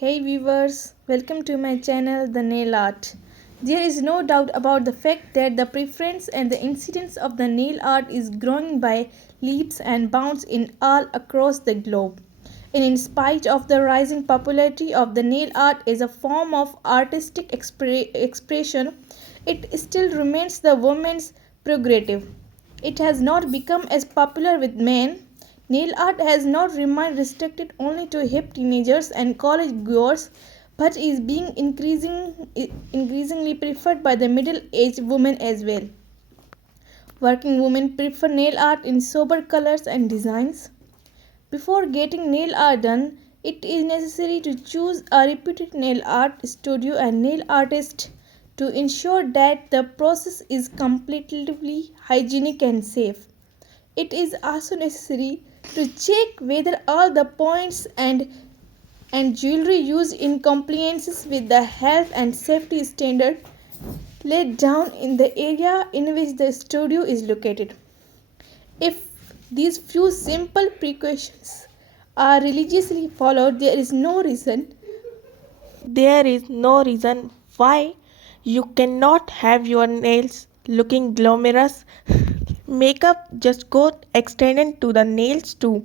Hey viewers, welcome to my channel The Nail Art. There is no doubt about the fact that the preference and the incidence of the nail art is growing by leaps and bounds in all across the globe. And in spite of the rising popularity of the nail art as a form of artistic expression, it still remains the woman's prerogative. It has not become as popular with men. Nail art has not remained restricted only to hip teenagers and college goers, but is being increasingly preferred by the middle-aged women as well. Working women prefer nail art in sober colors and designs. Before getting nail art done, it is necessary to choose a reputed nail art studio and nail artist to ensure that the process is completely hygienic and safe. It is also necessary to check whether all the points and jewelry used in compliance with the health and safety standard laid down in the area in which the studio is located. If these few simple precautions are religiously followed, there is no reason why you cannot have your nails looking glamorous. Makeup just got extended to the nails too.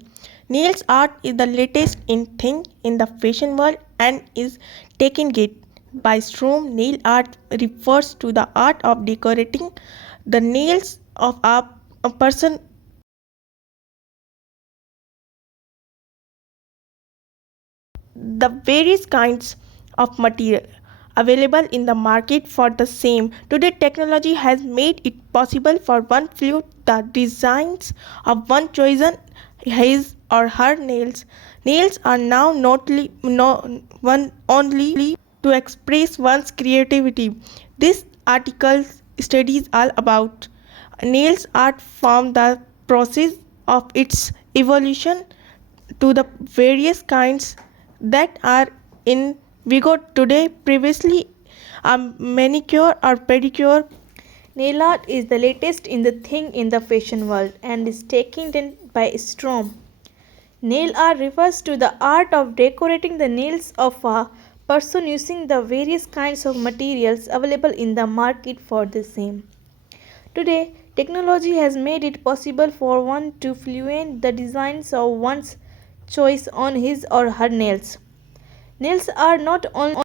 Nails art is the latest in thing in the fashion world and is taking it by storm. Nail art refers to the art of decorating the nails of a person. The various kinds of material available in the market for the same. Today, technology has made it possible for one fluid the designs of one chosen his or her nails. Nails are now not one only to express one's creativity. This article studies all about nails art from the process of its evolution to the various kinds that are in vigor today. Previously, a manicure or pedicure. nail art is the latest in the thing in the fashion world and is taking it by storm. Nail art refers to the art of decorating the nails of a person using the various kinds of materials available in the market for the same. Today, technology has made it possible for one to fluent the designs of one's choice on his or her nails. Nails are not only